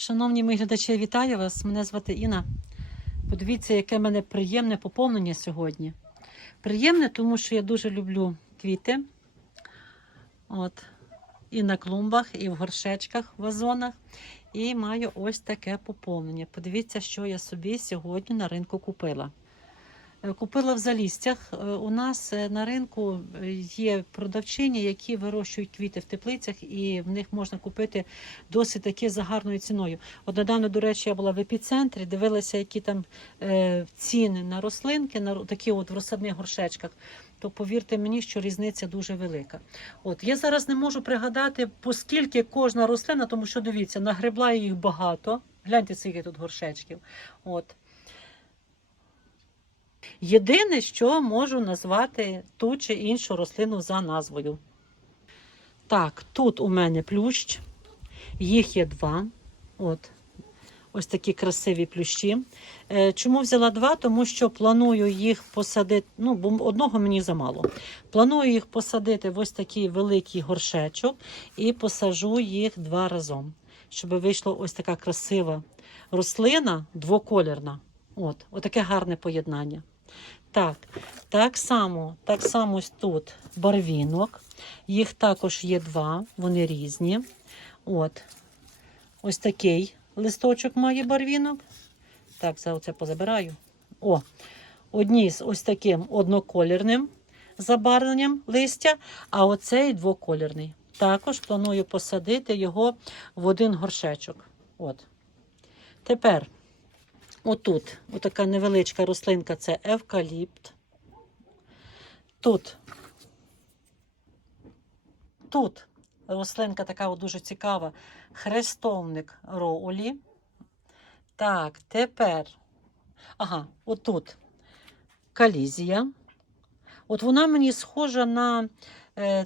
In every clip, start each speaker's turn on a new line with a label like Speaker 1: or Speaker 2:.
Speaker 1: Шановні мої глядачі, вітаю вас. Мене звати Інна. Подивіться, яке в мене приємне поповнення сьогодні. Приємне, тому що я дуже люблю квіти. От. І на клумбах, і в горшечках, в вазонах. І маю ось таке поповнення. Подивіться, що я собі сьогодні на ринку купила. Е, Купила в залістях. Е, У нас е, на ринку є продавчині, які вирощують квіти в теплицях, і в них можна купити досить таки за гарною ціною. От недавно, до речі, я була в епіцентрі, дивилася, які там ціни на рослинки, на такі от в розсадних горшечках. То повірте мені, що різниця дуже велика. От я зараз не можу пригадати, поскільки кожна рослина, тому що дивіться, нагребла їх багато. Гляньте, скільки тут горшечків. От. Єдине, що можу назвати ту чи іншу рослину за назвою. Так, тут у мене плющ, їх є два. От. Ось такі красиві плющі. Е, Чому взяла два? Тому що планую їх посадити. Ну, бо одного мені замало. Планую їх посадити в ось такий великий горшечок і посажу їх два разом, щоб вийшла ось така красива рослина двоколірна. От, отаке гарне поєднання. Так, так само, так само тут барвінок. Їх також є два, вони різні. От. Ось такий листочок має барвінок. Так, за оце позабираю. О, одні з ось таким одноколірним забарвленням листя, а оцей двоколірний. Також планую посадити його в один горшечок. От. Тепер Отут, отака невеличка рослинка це евкаліпт. Тут, тут рослинка така дуже цікава, хрестовник роулі. Так, тепер, ага, отут калізія. От вона мені схожа на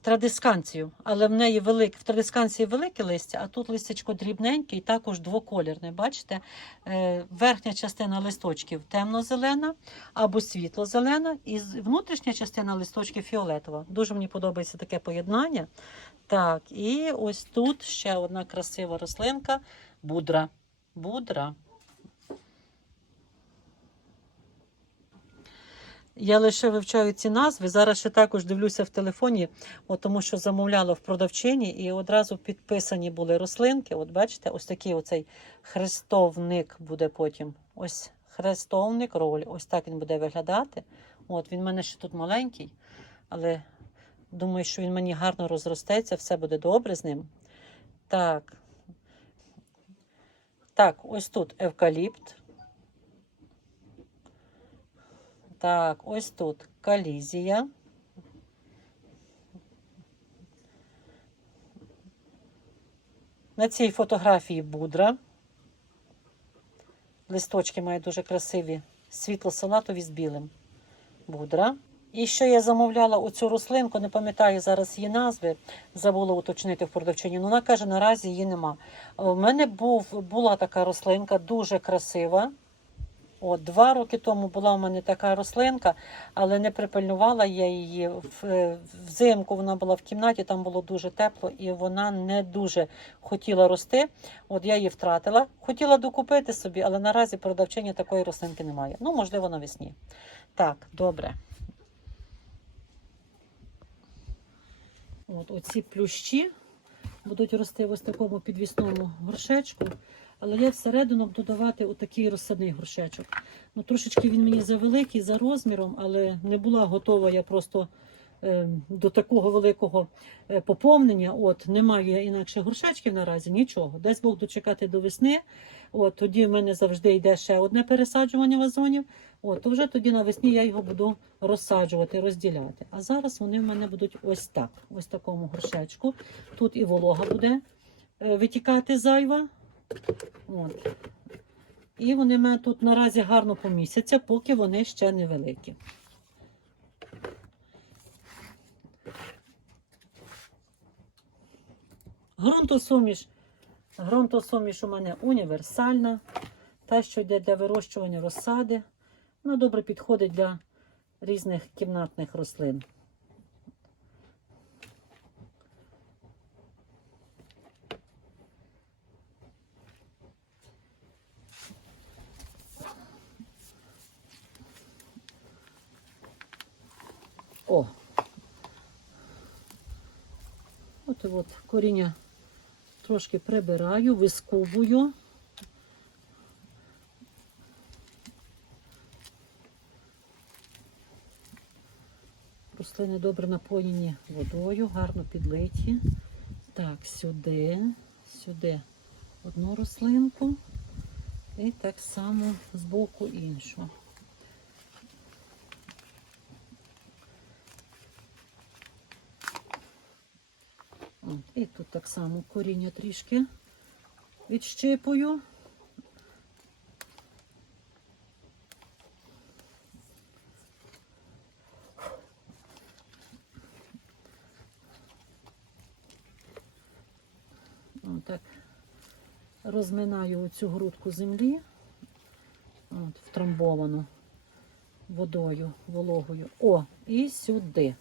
Speaker 1: традисканцію, але в неї велик, в традисканції велике листя, а тут листячко дрібненьке і також двоколірне. Бачите? Е, верхня частина листочків темно-зелена або світло-зелена, і внутрішня частина листочків фіолетова. Дуже мені подобається таке поєднання. Так, і ось тут ще одна красива рослинка будра. Будра. Я лише вивчаю ці назви. Зараз ще також дивлюся в телефоні, от тому що замовляла в продавчині, і одразу підписані були рослинки. От бачите, ось такий оцей хрестовник буде потім. Ось хрестовник роль. Ось так він буде виглядати. От він в мене ще тут маленький, але думаю, що він мені гарно розростеться, все буде добре з ним. Так. Так, ось тут евкаліпт. Так, ось тут колізія. На цій фотографії будра. Листочки мають дуже красиві, світло-салатові з білим. Будра. І що я замовляла оцю рослинку, не пам'ятаю зараз її назви, забула уточнити в продавчині. Ну, вона каже, наразі її нема. У мене був, була така рослинка, дуже красива. От, два роки тому була у мене така рослинка, але не припильнувала я її. Е, Взимку вона була в кімнаті, там було дуже тепло, і вона не дуже хотіла рости. От я її втратила. Хотіла докупити собі, але наразі продавчині такої рослинки немає. Ну, можливо, навесні. Так, добре. От оці плющі будуть рости в ось такому підвісному горшечку. Але я всередину буду давати отакий розсадний горшечок. Ну, трошечки він мені завеликий за розміром, але не була готова я просто е, до такого великого е, поповнення. От, не інакше горшечків наразі, нічого. Десь Бог дочекати до весни. От, тоді в мене завжди йде ще одне пересаджування вазонів. От, то вже тоді навесні я його буду розсаджувати, розділяти. А зараз вони в мене будуть ось так, ось такому горшечку. Тут і волога буде е, витікати зайва. От. І вони в мене тут наразі гарно помістяться, поки вони ще невеликі. Грунтосуміш. Грунтосуміш у мене універсальна. Та, що йде для вирощування розсади. Вона добре підходить для різних кімнатних рослин. О! От от коріння трошки прибираю, вискубую. Рослини добре напоєні водою, гарно підлиті. Так, сюди, сюди одну рослинку і так само з боку іншу. От, і тут так само коріння трішки відщипую. Отак розминаю цю грудку землі, от, втрамбовану водою, вологою. О, і сюди.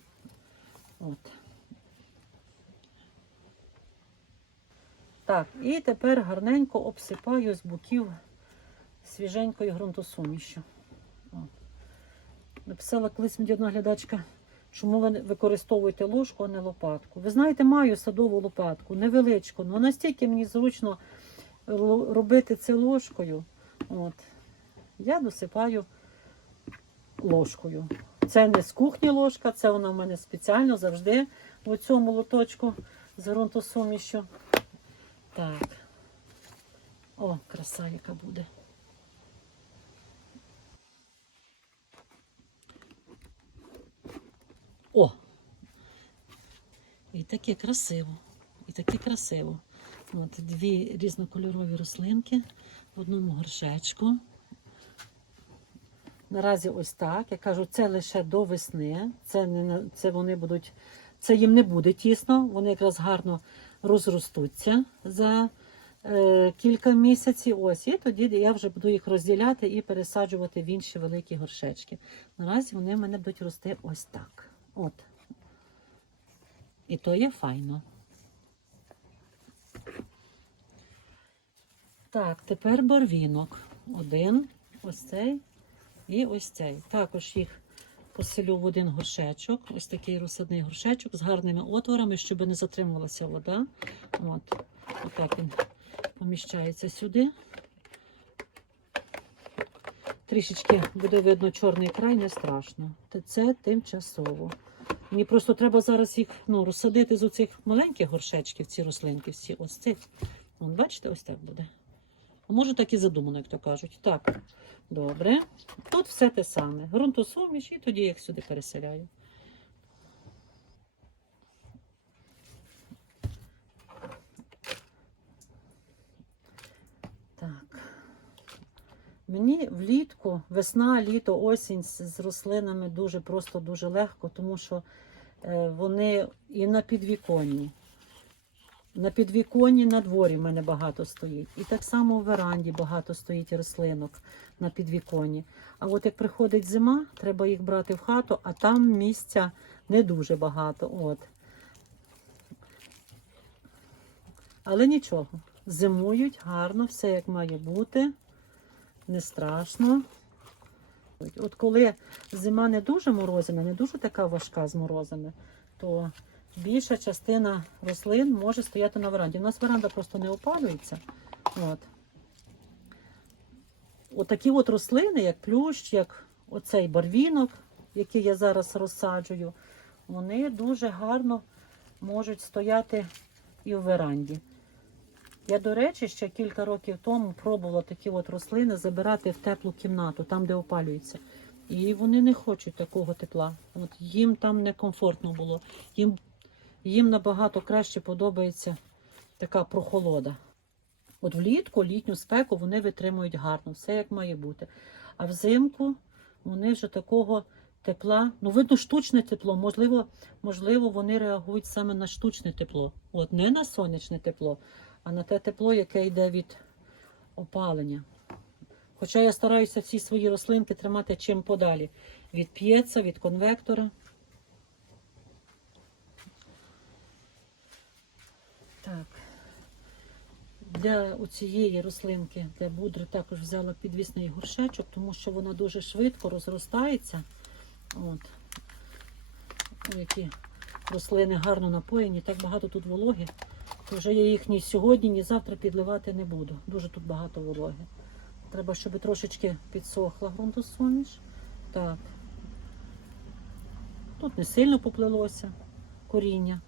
Speaker 1: От. Так, і тепер гарненько обсипаю з боків свіженькою ґрунтосумішю. Написала колись мені одна глядачка, чому ви використовуєте ложку, а не лопатку. Ви знаєте, маю садову лопатку, невеличку, але настільки мені зручно робити це ложкою. От. Я досипаю ложкою. Це не з кухні ложка, це вона в мене спеціально завжди в цьому лоточку з ґрунтосумішю. Так. О, краса яка буде. О! І таке красиво. І таке красиво. От дві різнокольорові рослинки в одному горшечку. Наразі ось так. Я кажу, це лише до весни. Це, не, це вони будуть, це їм не буде тісно, вони якраз гарно розростуться за е, кілька місяців. Ось, і тоді я вже буду їх розділяти і пересаджувати в інші великі горшечки. Наразі вони в мене будуть рости ось так. От. І то є файно. Так, тепер барвінок. Один, ось цей і ось цей. Також їх поселю в один горшечок. Ось такий розсадний горшечок з гарними отворами, щоб не затримувалася вода. От. Отак він поміщається сюди. Трішечки буде видно чорний край, не страшно. Це тимчасово. Мені просто треба зараз їх ну, розсадити з оцих маленьких горшечків, ці рослинки всі. Ось цих. Бачите, ось так буде. А може так і задумано, як то кажуть. Так, добре. Тут все те саме. Грунтосуміш, і тоді їх сюди переселяю. Так. Мені влітку, весна, літо, осінь з з рослинами дуже просто дуже легко, тому що е, вони і на підвіконні. На підвіконні на дворі в мене багато стоїть. І так само в веранді багато стоїть рослинок на підвіконні. А от як приходить зима, треба їх брати в хату, а там місця не дуже багато. От. Але нічого, зимують гарно, все як має бути, не страшно. От коли зима не дуже морозина, не дуже така важка з морозами, то більша частина рослин може стояти на веранді. У нас веранда просто не опалюється. От. Отакі от рослини, як плющ, як оцей барвінок, який я зараз розсаджую, вони дуже гарно можуть стояти і в веранді. Я, до речі, ще кілька років тому пробувала такі от рослини забирати в теплу кімнату, там, де опалюється. І вони не хочуть такого тепла. От їм там некомфортно було. Їм, їм набагато краще подобається така прохолода. От влітку, літню спеку вони витримують гарно, все як має бути. А взимку вони вже такого тепла, ну видно, штучне тепло. Можливо, можливо, вони реагують саме на штучне тепло. От не на сонячне тепло, а на те тепло, яке йде від опалення. Хоча я стараюся всі свої рослинки тримати чим подалі. Від п'єца, від конвектора. Так. Для цієї рослинки, для будри, також взяла підвісний горшечок, тому що вона дуже швидко розростається. От. Які рослини гарно напоєні, так багато тут вологи. То вже я їх ні сьогодні, ні завтра підливати не буду. Дуже тут багато вологи. Треба, щоб трошечки підсохла ґрунтосуміш. Так. Тут не сильно поплилося коріння.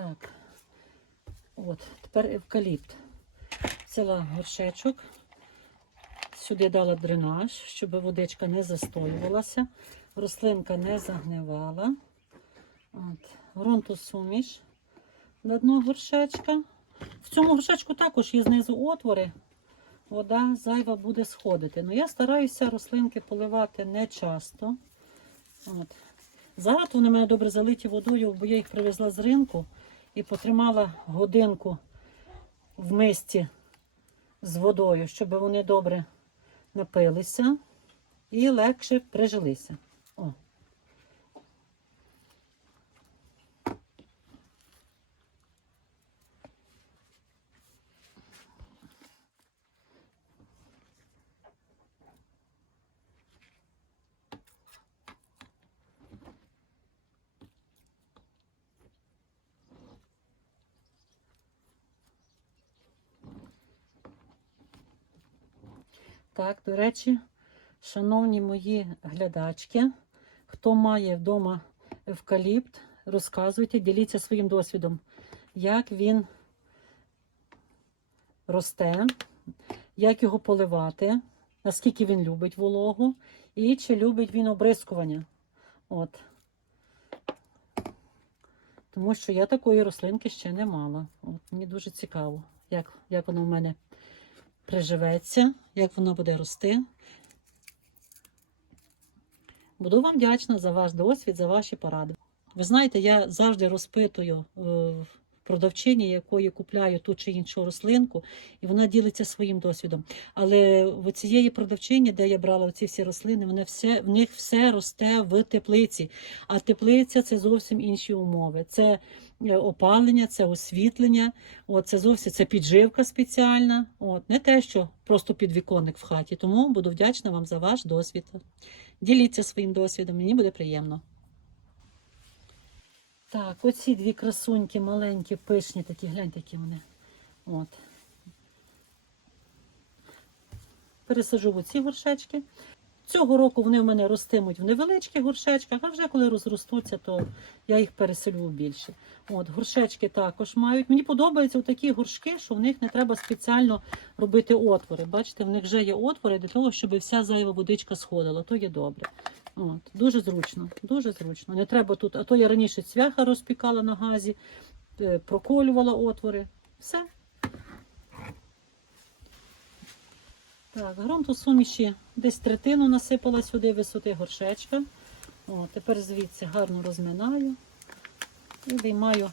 Speaker 1: Так. От, тепер евкаліпт. Взяла горшечок. Сюди дала дренаж, щоб водичка не застоювалася, рослинка не загнивала. От, ґрунтосуміш на дно горшечка. В цьому горшечку також є знизу отвори. Вода зайва буде сходити. Ну я стараюся рослинки поливати не часто. От. Зараз вони мене добре залиті водою, бо я їх привезла з ринку і потримала годинку в мисці з водою, щоб вони добре напилися і легше прижилися. О. Так, до речі, шановні мої глядачки, хто має вдома евкаліпт, розказуйте, діліться своїм досвідом, як він росте, як його поливати, наскільки він любить вологу і чи любить він обрискування. От. Тому що я такої рослинки ще не мала. От, мені дуже цікаво, як, як воно в мене приживеться, як воно буде рости. Буду вам вдячна за ваш досвід, за ваші поради. Ви знаєте, я завжди розпитую е, продавчині, якої купляю ту чи іншу рослинку, і вона ділиться своїм досвідом. Але в цієї продавчині, де я брала ці всі рослини, вони все, в них все росте в теплиці. А теплиця це зовсім інші умови. Це е, опалення, це освітлення, от, це зовсім це підживка спеціальна. От, не те, що просто підвіконник в хаті. Тому буду вдячна вам за ваш досвід. Діліться своїм досвідом, мені буде приємно. Так, оці дві красуньки маленькі, пишні такі, гляньте, які вони. От. Пересажу в оці горшечки. Цього року вони в мене ростимуть в невеличких горшечках, а вже коли розростуться, то я їх переселю в більші. От, горшечки також мають. Мені подобаються такі горшки, що в них не треба спеціально робити отвори. Бачите, в них вже є отвори для того, щоб вся зайва водичка сходила. То є добре. От, дуже зручно, дуже зручно. Не треба тут, а то я раніше цвяха розпікала на газі, е, проколювала отвори. Все. Так, ґрунту суміші десь третину насипала сюди висоти горшечка. О, тепер звідси гарно розминаю і виймаю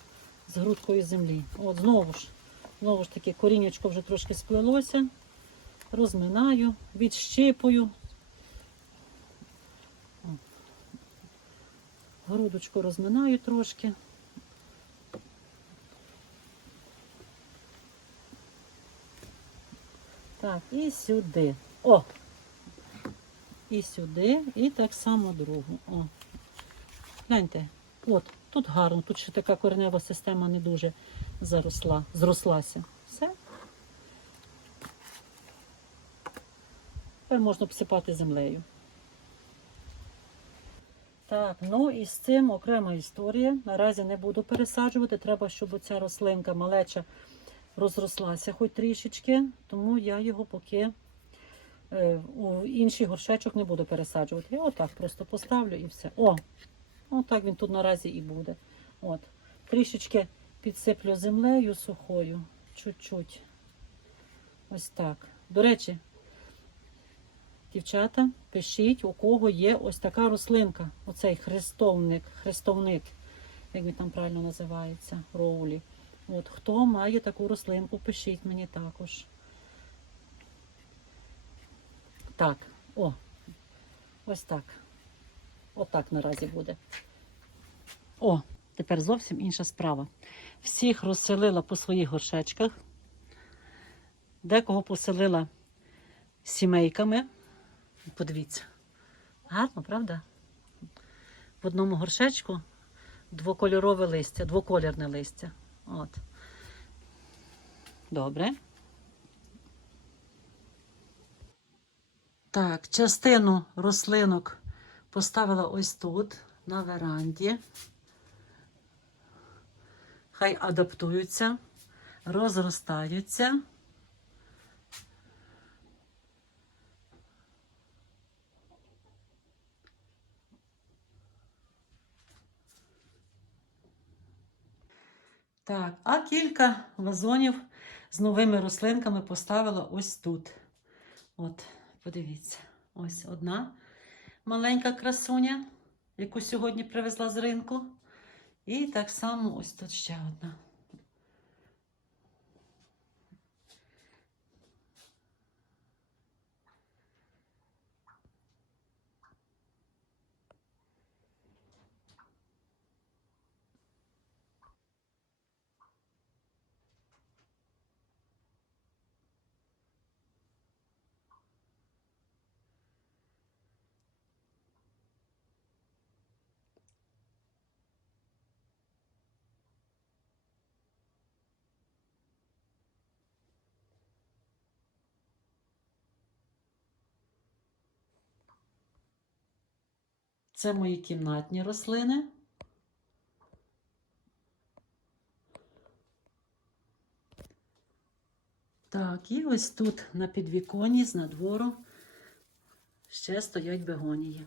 Speaker 1: з грудкою землі. От знову ж, знову ж таки, корінечко вже трошки сплелося. Розминаю, відщипую. Грудочку розминаю трошки. Так, і сюди. О! І сюди, і так само другу. О. Гляньте, от, тут гарно, тут ще така коренева система не дуже заросла, зрослася. Все. Тепер можна обсипати землею. Так, ну і з цим окрема історія. Наразі не буду пересаджувати. Треба, щоб ця рослинка малеча розрослася хоч трішечки, тому я його поки е, у інший горшечок не буду пересаджувати. Я отак просто поставлю і все. О! Отак він тут наразі і буде. От. Трішечки підсиплю землею сухою, чуть-чуть. Ось так. До речі, дівчата, пишіть, у кого є ось така рослинка, оцей хрестовник, хрестовник, як він там правильно називається, роулі. От, хто має таку рослинку, пишіть мені також. Так, о, ось так. Отак наразі буде. О, тепер зовсім інша справа. Всіх розселила по своїх горшечках. Декого поселила сімейками. Подивіться. Гарно, правда? В одному горшечку двокольорове листя, двоколірне листя. От. Добре. Так, частину рослинок поставила ось тут, на веранді. Хай адаптуються, розростаються. Так, а кілька вазонів з новими рослинками поставила ось тут. От, подивіться, ось одна маленька красуня, яку сьогодні привезла з ринку. І так само ось тут ще одна. Це мої кімнатні рослини. Так, і ось тут на підвіконі з надвору ще стоять бегонії.